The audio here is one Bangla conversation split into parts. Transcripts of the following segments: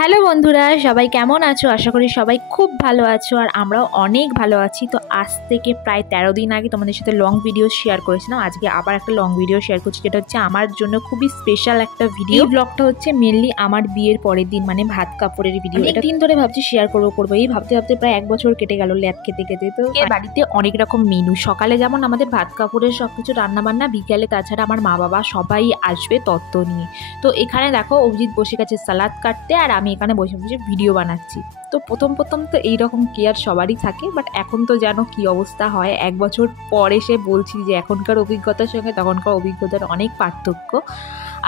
হ্যালো বন্ধুরা, সবাই কেমন আছো? আশা করি সবাই খুব ভালো আছো আর আমরাও অনেক ভালো আছি। তো আজ থেকে প্রায় 13 দিন আগে তোমাদের সাথে লং ভিডিও শেয়ার করেছিলাম। আজকে আবার একটা লং ভিডিও শেয়ার করছি, যেটা হচ্ছে আমার জন্য খুবই স্পেশাল একটা ভিডিও। এই ব্লগটা হচ্ছে মেনলি আমার বিয়ের পরের দিন, মানে ভাত কাপড়ের ভিডিও। এটা দিন ধরে ভাবছি শেয়ার করবো এই ভাবতে ভাবতে প্রায় 1 বছর কেটে গেল ল্যাদ খেতে খেতে। তো বাড়িতে অনেক রকম মেনু, সকালে যেমন আমাদের ভাত কাপড়ের সবকিছু রান্নাবান্না, বিকালে তাছাড়া আমার মা বাবা সবাই আসবে তত্ত্ব নিয়ে। তো এখানে দেখো অভিজিৎ বসে গেছে সালাদ কাটতে, আর আমি এখানে বসে বসে ভিডিও বানাচ্ছি। তো প্রথম তো এইরকম কেয়ার সবারই থাকে, বাট এখন তো জানো কি অবস্থা হয়। 1 বছর পর এসে বলছি যে এখনকার অভিজ্ঞতার সঙ্গে তখনকার অভিজ্ঞতার অনেক পার্থক্য।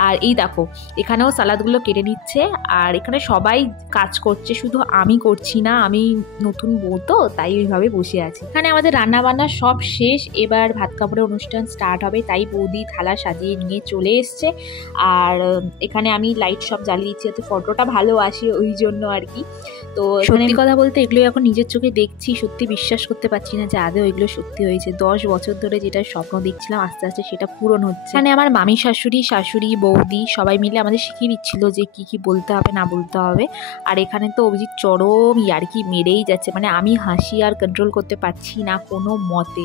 আর এই দেখো এখানেও সালাদগুলো কেটে নিচ্ছে, আর এখানে সবাই কাজ করছে, শুধু আমি করছি না, আমি নতুন বউ তো তাই ওইভাবে বসে আছি। এখানে আমাদের রান্না বান্না সব শেষ, এবার ভাত কাপড়ের অনুষ্ঠান স্টার্ট হবে, তাই বৌদি থালা সাজিয়ে নিয়ে চলে এসছে। আর এখানে আমি লাইট সব জ্বালিয়ে দিচ্ছি যাতে ফটোটা ভালো আসে, ওই জন্য আর কি। তো সত্যি কথা বলতে এগুলো এখন নিজের চোখে দেখছি, সত্যি বিশ্বাস করতে পারছি না যে আদৌ এগুলো সত্যি হয়েছে। 10 বছর ধরে যেটা স্বপ্ন দেখছিলাম আস্তে আস্তে সেটা পূরণ হচ্ছে। মানে আমার মামি শাশুড়ি বৌদি সবাই মিলে আমাদের শিখিয়ে দিচ্ছিল যে কি কি বলতে হবে না বলতে হবে। আর এখানে তো অভিজিৎ চরম ইয়ার্কি মেরেই যাচ্ছে, মানে আমি হাসি আর কন্ট্রোল করতে পারছি না কোনো মতে।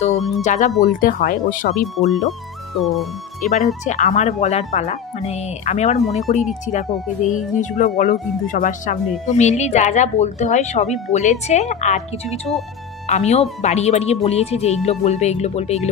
তো যা যা বলতে হয় ও সবই বললো। তো এবারে হচ্ছে আমার বলার পালা, মানে আমি আবার মনে করিয়ে দিচ্ছি দেখো ওকে যে এই জিনিসগুলো বলো কিন্তু সবার সামনে। তো মেনলি যা যা বলতে হয় সবই বলেছে, আর কিছু কিছু আমিও বাড়িয়ে বাড়িয়ে বলিয়েছি যে এইগুলো বলবে এগুলো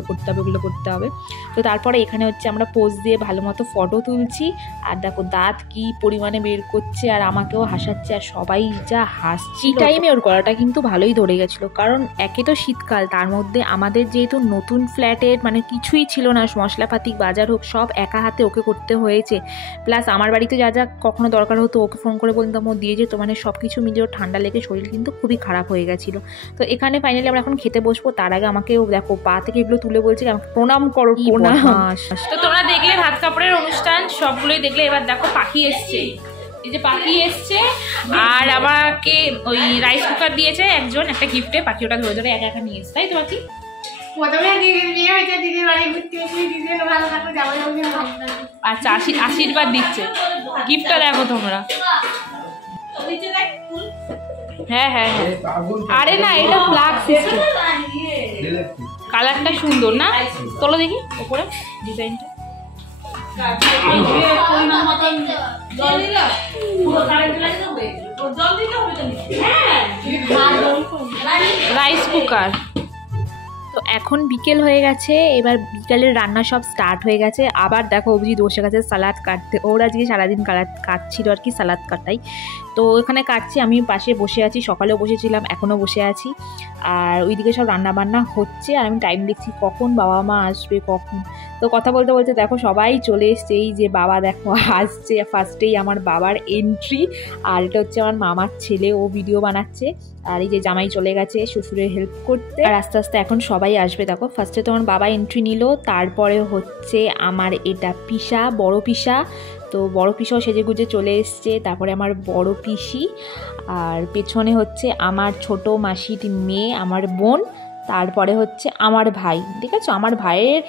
করতে হবে ওগুলো করতে হবে। তো তারপরে এখানে হচ্ছে আমরা পোজ দিয়ে ভালো মতো ফটো তুলছি, আর দেখো দাঁত কি পরিমাণে বের করছে আর আমাকেও হাসাচ্ছে, আর সবাই যা হাসছি। টাইমে ওর গলাটা কিন্তু ভালোই ধরে গেছিলো, কারণ একে তো শীতকাল, তার মধ্যে আমাদের যেহেতু নতুন ফ্ল্যাটের মানে কিছুই ছিল না, মশলাপাতি বাজার হোক সব একা হাতে ওকে করতে হয়েছে। প্লাস আমার বাড়িতে যা যা কখনো দরকার হতো ওকে ফোন করে বলতাম, ও দিয়ে যেত, মানে সব কিছু মিলিয়ে ঠান্ডা লেগে শরীর কিন্তু খুবই খারাপ হয়ে গেছিলো। তো এখানে ফাইনালি আমরা এখন খেতে বসবো, তার আগে আমাকে দেখো পা থেকে এগুলো তুলে বলছে আমাকে প্রণাম করো, প্রণাম। তো তোমরা দেখলে ভাত কাপড়ের অনুষ্ঠান সবগুলোই দেখলে, এবার দেখো পাখি এসছে, এই যে পাখি এসছে, আর আমাকে ওই রাইস কুকার দিয়েছে একজন একটা গিফটে, পাখি ওটা ধরে ধরে একা একা নিয়ে এসছে, তাই তো পাখি? আচ্ছা আশীর্বাদ দিচ্ছে, গিফটটা দেখো তোমরা। হ্যাঁ হ্যাঁ হ্যাঁ, আরে না এটা প্লাগ সিস্টেম, কালারটা সুন্দর না? তোলো দেখি ওপরে ডিজাইনটা। Rice cooker. তো এখন বিকেল হয়ে গেছে, এবার বিকালের রান্না সব স্টার্ট হয়ে গেছে। আবার দেখো অভিজিৎ বসে গেছে সালাদ কাটতে, ওর আজকে সারাদিন কাটছিল আর কি, সালাদ কাটাই। তো ওখানে কাটছি, আমি পাশে বসে আছি, সকালেও বসেছিলাম এখনও বসে আছি। আর ওইদিকে সব রান্না বান্না হচ্ছে, আর আমি টাইম দেখছি কখন বাবা মা আসবে কখন। তো কথা বলতে বলতে দেখো সবাই চলে এসছে, এই যে বাবা দেখো আসছে, ফার্স্টেই আমার বাবার এন্ট্রি। আর এটা হচ্ছে আমার মামার ছেলে, ও ভিডিও বানাচ্ছে। আর এই যে জামাই চলে গেছে শ্বশুরের হেল্প করতে, আর আস্তে আস্তে এখন সবাই আসবে। দেখো ফার্স্টে তোমার বাবা এন্ট্রি নিল, তারপরে হচ্ছে আমার এটা পিসা, বড় পিসা। তো বড় পিসাও সেজে গুজে চলে এসছে, তারপরে আমার বড় পিসি, আর পেছনে হচ্ছে আমার ছোট মাসির মেয়ে, আমার বোন, তারপরে হচ্ছে আমার ভাই। ঠিক আছে, আমার ভাইয়ের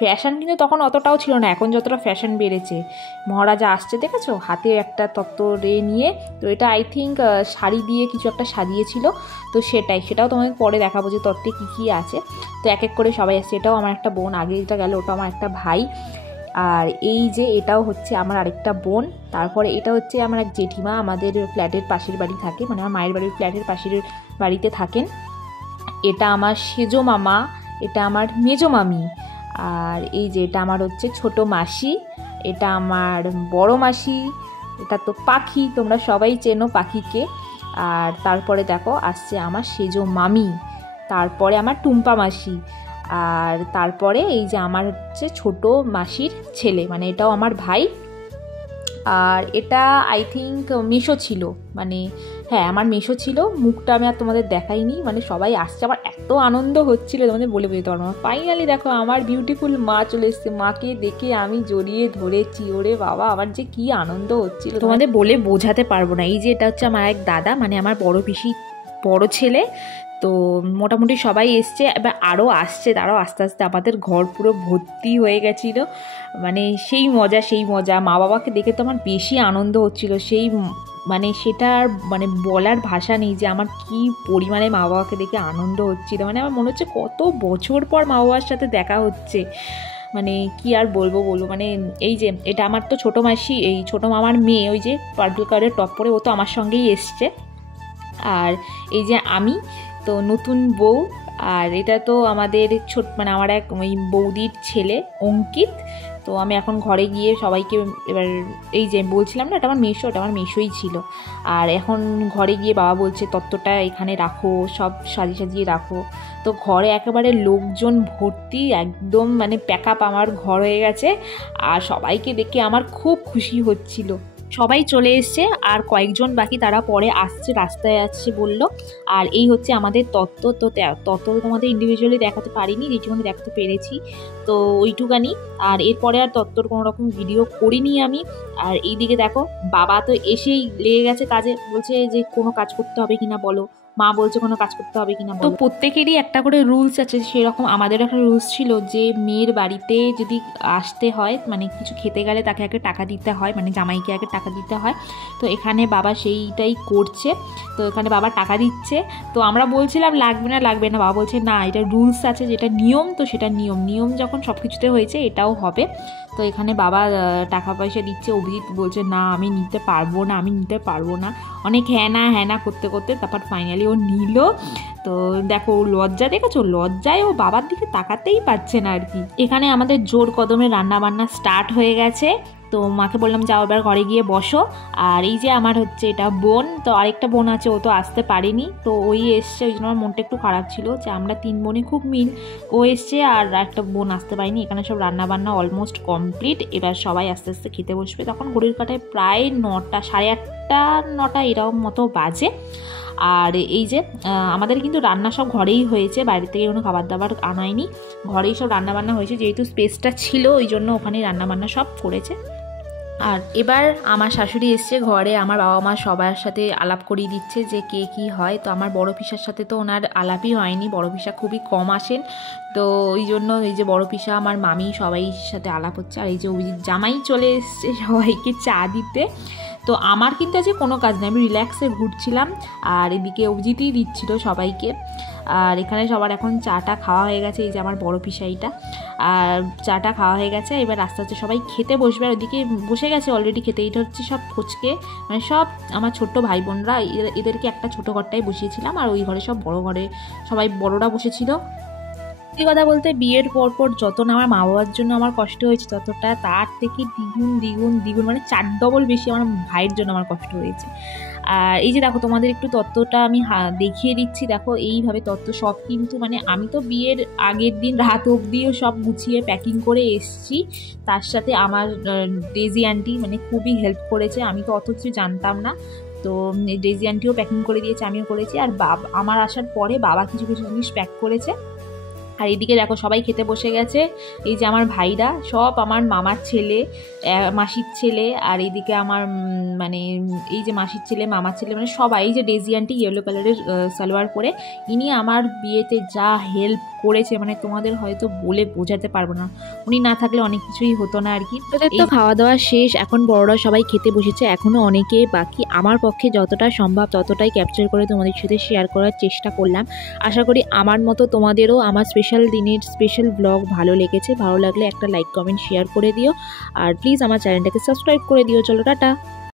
ফ্যাশন কিন্তু তখন অতটাও ছিল না, এখন যতটা ফ্যাশন বেড়েছে। মহারাজা আসছে দেখেছো, হাতে একটা তত্ত্ব রে নিয়ে। তো এটা আই থিঙ্ক শাড়ি দিয়ে কিছু একটা সাজিয়েছিল, তো সেটাও তোমাকে পরে দেখাবো যে তত্ত্বে কী কী আছে। তো এক এক করে সবাই আসছে, এটাও আমার একটা বোন, আগে এটা গেল ওটা আমার একটা ভাই। আর এই যে এটাও হচ্ছে আমার আরেকটা বোন। তারপরে এটা হচ্ছে আমার এক জেঠিমা, আমাদের ফ্ল্যাটের পাশের বাড়ি থাকে, মানে আমার মায়ের বাড়ির ফ্ল্যাটের পাশের বাড়িতে থাকেন। এটা আমার সেজো মামা, এটা আমার মেজো মামি। আর এই যে এটা আমার হচ্ছে ছোট মাসি, এটা আমার বড় মাসি, এটা তো পাখি, তোমরা সবাই চেনো পাখিকে। আর তারপরে দেখো আসছে আমার সেজো মামি, তারপরে আমার টুম্পা মাসি, আর তারপরে এই যে আমার হচ্ছে ছোট মাসির ছেলে, মানে এটাও আমার ভাই। আর এটা আই থিঙ্ক মেশো ছিল, মানে হ্যাঁ আমার মেশো ছিল, মুখটা আমি আর তোমাদের দেখাইনি। মানে সবাই আসছে, আমার এত আনন্দ হচ্ছিলো তোমাদের বলে বোঝাতে পারবো না। ফাইনালি দেখো আমার বিউটিফুল মা চলে এসছে, মাকে দেখে আমি জড়িয়ে ধরেছি, ওরে বাবা আমার যে কি আনন্দ হচ্ছিল তোমাদের বলে বোঝাতে পারবো না। এই যে এটা হচ্ছে আমার এক দাদা, মানে আমার বড় পিসি বড় ছেলে। তো মোটামুটি সবাই এসছে, এবার আরও আসছে, তারাও আস্তে আস্তে আমাদের ঘর পুরো ভর্তি হয়ে গেছিল। মানে সেই মজা মা বাবাকে দেখে তো আমার বেশি আনন্দ হচ্ছিল, সেই মানে সেটা আর মানে বলার ভাষা নেই যে আমার কি পরিমাণে মা বাবাকে দেখে আনন্দ হচ্ছিল। মানে আমার মনে হচ্ছে কত বছর পর মা বাবার সাথে দেখা হচ্ছে। মানে কি আর বলবো মানে এই যে এটা আমার তো ছোটো মাসি, এই ছোটো মামার মেয়ে, ওই যে পার্পল কালারের টপ পরে, ও তো আমার সঙ্গেই এসছে। আর এই যে আমি তো নতুন বউ, আর এটা তো আমাদের মানে আমার এক ওই বৌদির ছেলে অঙ্কিত। তো আমি এখন ঘরে গিয়ে সবাইকে এবার এই যে বলছিলাম না, এটা আমার মেশো, ওটা আমার মেশোই ছিল। আর এখন ঘরে গিয়ে বাবা বলছে তত্ত্বটা এখানে রাখো, সব সাজিয়ে রাখো। তো ঘরে একেবারে লোকজন ভর্তি, একদম মানে প্যাকআপ আমার ঘর হয়ে গেছে। আর সবাইকে দেখে আমার খুব খুশি হচ্ছিল। সবাই চলে এসছে, আর কয়েকজন বাকি তারা পরে আসছে, রাস্তায় আসছে বললো। আর এই হচ্ছে আমাদের তত্ত্ব। তো তত্ত্ব তোমাদের ইন্ডিভিজুয়ালি দেখাতে পারিনি, যেটুকুনি দেখাতে পেরেছি তো ওইটুকানি। আর এরপরে আর তত্ত্বর কোনো রকম ভিডিও করিনি আমি। আর এইদিকে দেখো বাবা তো এসেই লেগে গেছে কাজে, বলছে যে কোনো কাজ করতে হবে কিনা বলো, মা বলছে কোনো কাজ করতে হবে কিনা। তো প্রত্যেকেরই একটা করে রুলস আছে, সেরকম আমাদের একটা রুলস ছিল যে মেয়ের বাড়িতে যদি আসতে হয়, মানে কিছু খেতে গেলে তাকে আগে টাকা দিতে হয়, মানে জামাইকে আগে টাকা দিতে হয়। তো এখানে বাবা সেইটাই করছে, তো এখানে বাবা টাকা দিচ্ছে। তো আমরা বলছিলাম লাগবে না, বাবা বলছে না, এটা রুলস আছে, যেটা নিয়ম, তো সেটা নিয়ম যখন সব কিছুতে হয়েছে এটাও হবে। তো এখানে বাবা টাকা পয়সা দিচ্ছে। অভিজিৎ বলছে না আমি নিতে পারবো না, অনেক হ্যাঁ না করতে তারপর ফাইনালি ও নিল। তো দেখো লজ্জা দেখেছো, লজ্জায় ও বাবার দিকে তাকাতেই পারছে না আর কি। এখানে আমাদের জোর কদমে রান্না বান্না স্টার্ট হয়ে গেছে। তো মাকে বললাম যাও এবার ঘরে গিয়ে বসো। আর এই যে আমার হচ্ছে এটা বোন, তো আরেকটা বোন আছে, ও তো আসতে পারেনি, তো ওই এসছে, ওই জন্য আমার মনটা একটু খারাপ ছিল যে আমরা 3 বোনে খুব মিল। ও এসছে আর একটা বোন আসতে পারেনি। এখানে সব রান্না বান্না অলমোস্ট কমপ্লিট, এবার সবাই আস্তে আস্তে খেতে বসবে। তখন ঘড়ির কাঁটায় প্রায় 9টা, 8:30, 9টা এরকম মতো বাজে। আর এই যে আমাদের কিন্তু রান্না সব ঘরেই হয়েছে, বাইরে থেকে কোনো খাবার দাবার আনায়নি, ঘরেই সব রান্নাবান্না হয়েছে, যেহেতু স্পেসটা ছিল ওই জন্য ওখানেই রান্নাবান্না সব করেছে। আর এবার আমার শাশুড়ি এসছে ঘরে, আমার বাবা মা সবার সাথে আলাপ করিয়ে দিচ্ছে যে কে কী হয়। তো আমার বড় পিসার সাথে তো ওনার আলাপই হয়নি, বড় পিসা খুবই কম আসেন, তো ওই জন্য এই যে বড় পিসা, আমার মামি, সবাই সাথে আলাপ হচ্ছে। আর এই যে অভিজিৎ জামাই চলে এসছে সবাইকে চা দিতে। তো আমার কিন্তু আজকে কোনো কাজ নেই, আমি রিল্যাক্সে ঘুরছিলাম, আর এদিকে অভিজিৎই দিচ্ছিল সবাইকে। আর এখানে সবার এখন চাটা খাওয়া হয়ে গেছে, এই যে আমার বড় পিসাইটা, আর চাটা খাওয়া হয়ে গেছে। এবার আস্তে আস্তে সবাই খেতে বসবে, আর ওইদিকে বসে গেছে অলরেডি খেতে। এটা হচ্ছে সব ফচকে, মানে সব আমার ছোট্ট ভাই বোনরা, এদেরকে একটা ছোটো ঘরটায় বসিয়েছিলাম, আর ওই ঘরে সব বড় ঘরে সবাই বড়রা বসেছিল। সত্যি কথা বলতে বিয়ের পর যত না আমার মা বাবার জন্য আমার কষ্ট হয়েছে, ততটা তার থেকে দ্বিগুণ মানে 4 ডবল বেশি আমার ভাইয়ের জন্য আমার কষ্ট হয়েছে। আর এই যে দেখো তোমাদের একটু তত্ত্বটা আমি দেখিয়ে দিচ্ছি, দেখো এইভাবে তত্ত্ব সব কিন্তু, মানে আমি তো বিয়ের আগের দিন রাত অবধিও সব গুছিয়ে প্যাকিং করে এসছি। তার সাথে আমার ডেজি আন্টি মানে খুবই হেল্প করেছে, আমি তো অত কিছু জানতাম না। তো ডেজি আন্টিও প্যাকিং করে দিয়েছে, আমিও করেছি। আর আমার আসার পরে বাবা কিছু জিনিস প্যাক করেছে। আর এদিকে দেখো সবাই খেতে বসে গেছে, এই যে আমার ভাইরা সব, আমার মামার ছেলে, মাসির ছেলে, আর এইদিকে আমার মানে এই যে মাসির ছেলে, মামার ছেলে, মানে সবাই। এই যে ডেজি আন্টি ইয়েলো কালারের সালোয়ার পরে, ইনি আমার বিয়েতে যা হেল্প করেছে মানে তোমাদের হয়তো বলে বোঝাতে পারবো না, উনি না থাকলে অনেক কিছুই হতো না আর কি। তোদের তো খাওয়া দাওয়া শেষ, এখন বড়রা সবাই খেতে বসেছে, এখনও অনেকে বাকি। আমার পক্ষে যতটা সম্ভব ততটাই ক্যাপচার করে তোমাদের সাথে শেয়ার করার চেষ্টা করলাম। আশা করি আমার মতো তোমাদেরও আমার স্পেশাল দিনের স্পেশাল ব্লগ ভালো লেগেছে। ভালো লাগলে একটা লাইক, কমেন্ট, শেয়ার করে দিও, আর প্লিজ আমার চ্যানেলটাকে সাবস্ক্রাইব করে দিও। চলো টাটা।